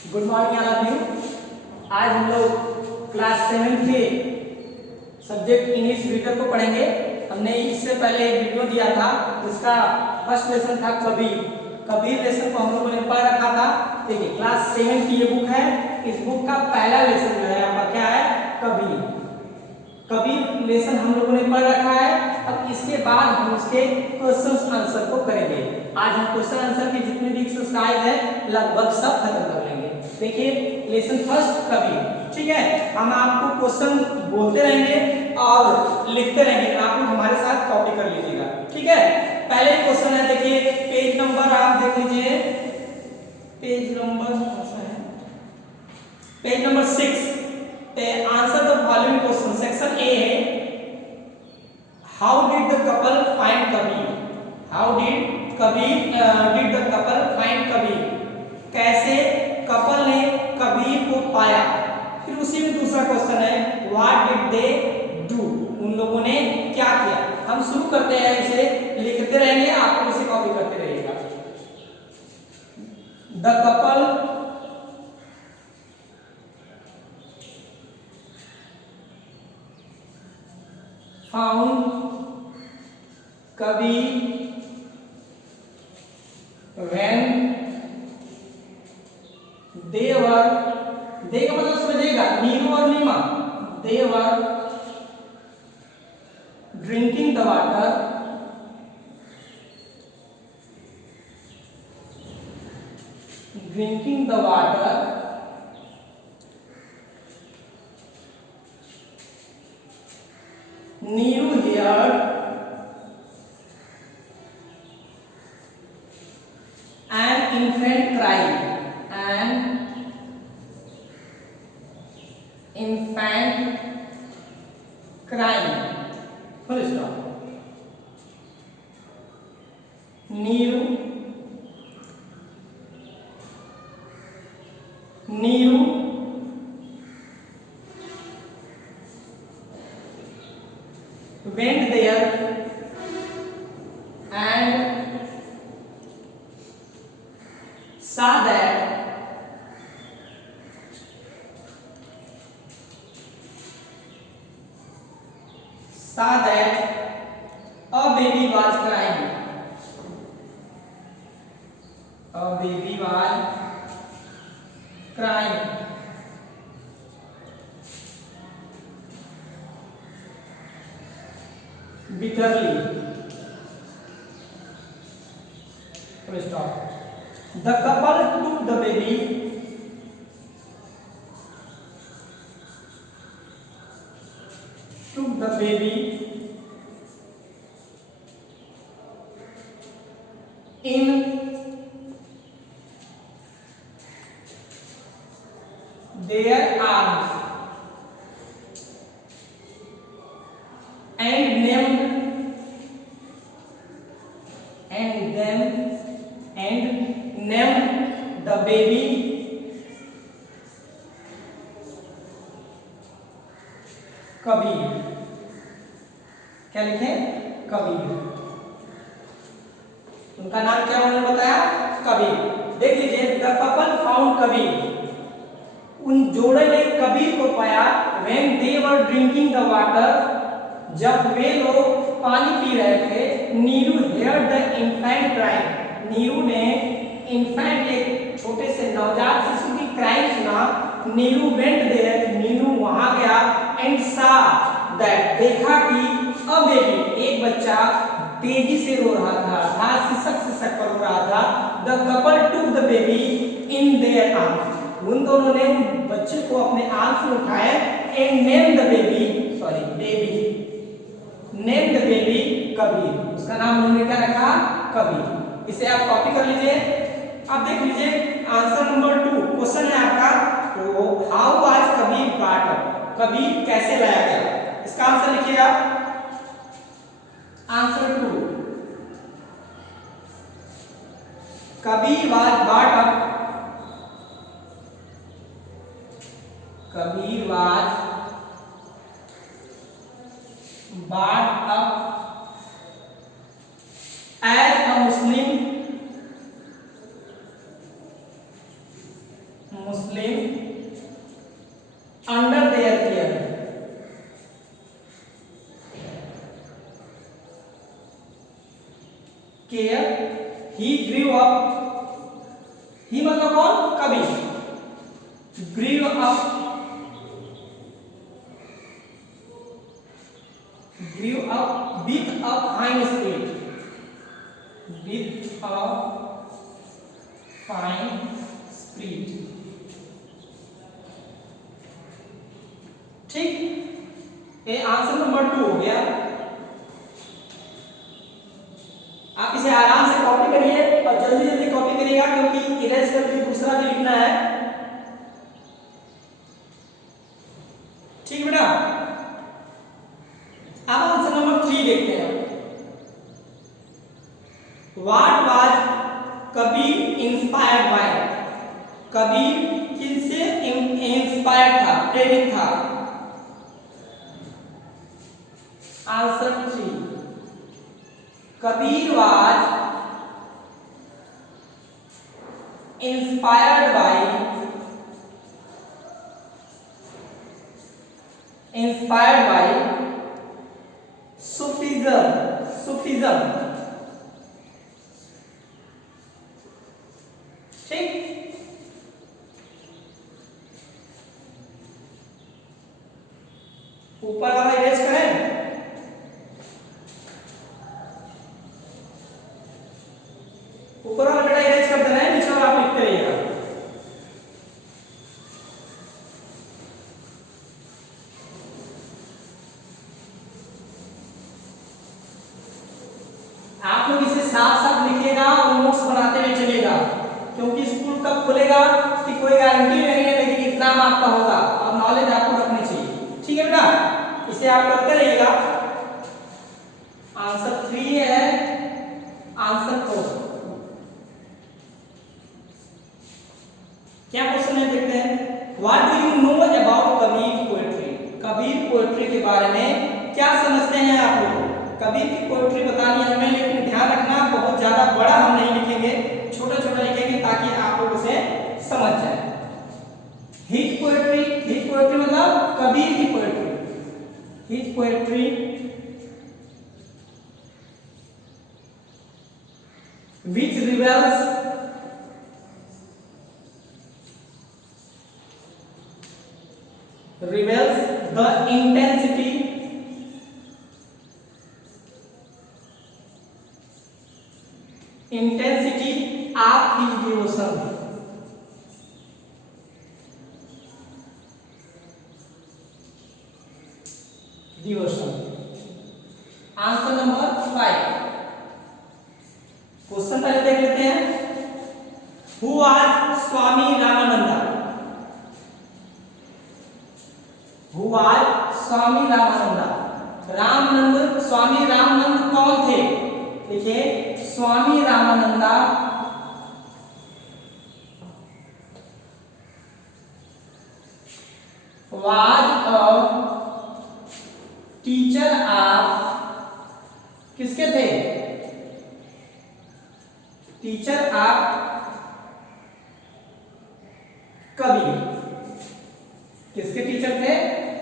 Good morning all of you. आज हम लोग क्लास 7 के सब्जेक्ट इंग्लिश रीडर को पढ़ेंगे। हमने इससे पहले एक वीडियो दिया था जिसका फर्स्ट लेसन था कबीर। कबीर लेसन को हम लोगों ने पढ़ रखा था। देखिए क्लास 7 की ये बुक है। इस बुक का पहला लेसन जो है आपका क्या है, कबीर। कबीर लेसन हम लोगों ने पढ़ रखा है। अब इसके बाद हम इसके क्वेश्चन आंसर को करेंगे। आज हम क्वेश्चन आंसर के जितने भी एक्सरसाइज है लगभग सब खत्म कर लेंगे। देखिए लेसन फर्स्ट कबीर, ठीक है। हम आपको क्वेश्चन बोलते रहेंगे और लिखते रहेंगे, आप लोग हमारे साथ कॉपी कर लीजिएगा, ठीक है। पहले क्वेश्चन है, देखिए पेज नंबर आप देख लीजिए, पेज नंबर कौन सा है, page number 6। Answer the following question, section A है, how did the couple find Kabir. How did did the couple find Kabir, कैसे कपल ने कबीर को पाया। फिर उसी में दूसरा क्वेश्चन है, व्हाट डिड दे डू, उन लोगों ने क्या किया। हम शुरू करते हैं, इसे लिखते रहेंगे, आप लोग इसे कॉपी करते रहिएगा। The couple found Kabir when they were, दे का मतलब समझिएगा, नीरू और नीमा, they were drinking the water, drinking the water Neeru heard an infant crying, an infant crying, full stop। Neeru went there and saw that a baby was crying, a baby was crying bitterly, full stop। The couple took the baby in their arms and named the baby Kabir. क्या लिखे, कबीर। उनका नाम क्या उन्होंने बताया, कबीर। देख लीजिए, the couple found Kabir, उन जोड़े ने कबीर को पाया। when they were drinking the water, जब वे लोग पानी पी रहे थे। Neeru heard the infant crying, Neeru ने infant एक छोटे से नवजात शिशु की क्राइंग सुना। नीरू went there, नीरू वहां गया, and saw that, देखा कि a baby, एक बच्चा तेजी से रो रहा था, अर्थात सिसक कर रो रहा था। The couple took the baby in their arms, उन दोनों ने बच्चे को अपने आर्म्स में उठाया। and named the baby Kabir, उसका नाम उन्होंने क्या रखा, कबीर। इसे आप कॉपी कर लीजिए। अब देख लीजिए आंसर नंबर 2 क्वेश्चन है आपका, तो how was Kabir brought up, Kabir कैसे लाया गया। इसका आंसर लिखिए आप, आंसर 2, Kabir was brought up, Kabir was brought up as a Muslim under their care. He grew up. He मतलब कौन? Kabir. Grew up with a fine spirit. With a fine spirit. ठीक, ये आंसर नंबर 2 हो गया. आप इसे आराम से कॉपी करिए और जल्दी जल्दी कॉपी करिएगा क्योंकि इरेज करके दूसरा भी लिखना है. ठीक बेटा. अब आंसर नंबर 3 देखते हैं. What was Kabir inspired by? Kabir किससे इंस्पायर्ड था, प्रेरित था? आंसर 3. Kabir was inspired by Sufism. ठीक. ऊपर वाला इरेज करें. ऊपर वाला बेटा इरेज कर देना है, नीचे वाला आप लिखते रहिएगा. आप लोग इसे साफ साफ लिखिएगा और नोट्स बनाते हुए चलिएगा क्योंकि स्कूल कब खुलेगा कि कोई गारंटी नहीं है, लेकिन एग्जाम आपका होगा और नॉलेज आपको रखनी चाहिए. ठीक है बेटा, इसे आप करते रहिएगा. आंसर 3 है. आंसर 4. क्या क्वेश्चन है देखते हैं. What do you know about Kabir पोएट्री? कबीर पोएट्री के बारे में क्या समझते हैं आप लोग? कबीर की पोएट्री बतानी है हमें, लेकिन ध्यान रखना बहुत ज्यादा बड़ा हम नहीं लिखेंगे, छोटा छोटा लिखेंगे ताकि आप लोग उसे समझ जाए. हिज पोएट्री मतलब कबीर की poetry. His poetry which reveals the intensity of his devotion. Answer number 5. Question पहले देख लेते हैं. Who was Swami Ramananda? Who was Swami Ramananda? Swami Ramanand कौन थे? देखिए, Swami Ramananda was a teacher of, किसके थे? Teacher of Kabir. किसके टीचर थे?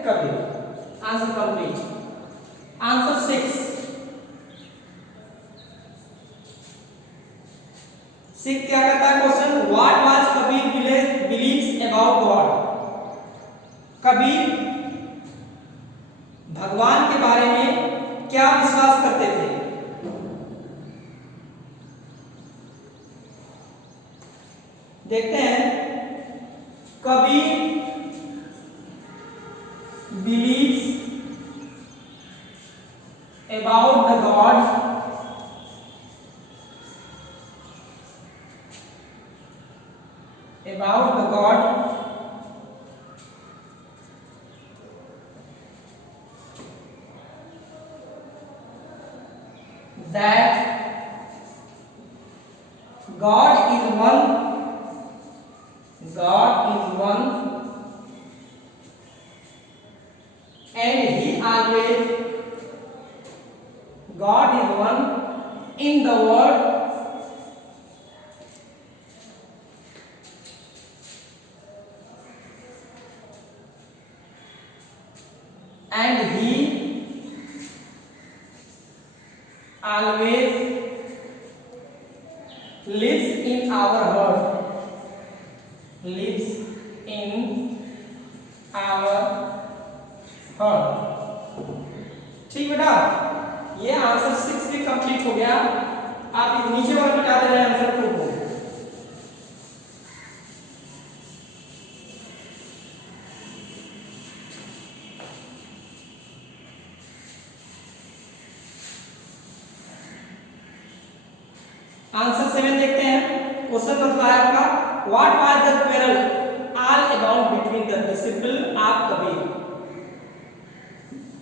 कबीर. Answer complete. आंसर 6. 6 क्या कहता है question? What was Kabir believes about God? Kabir भगवान के बारे में क्या विश्वास करते थे? देखते हैं. Kabir believes about the God that God is one, and he always, God is one in the world and he always lives in our heart, lives in our heart। ठीक बेटा, ये आंसर 6 भी कंप्लीट हो गया। आप नीचे वाला मिटा दे रहे हैं आंसर 2 को। आंसर 7 देखते हैं। क्वेश्चन बता है आपका, what was the quarrel all about between the disciple of Kabir.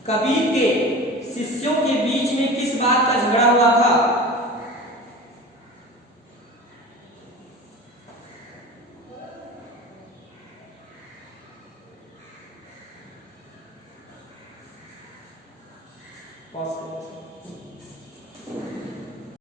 कबीर के शिष्यों के बीच में किस बात का झगड़ा हुआ था? पॉज करो।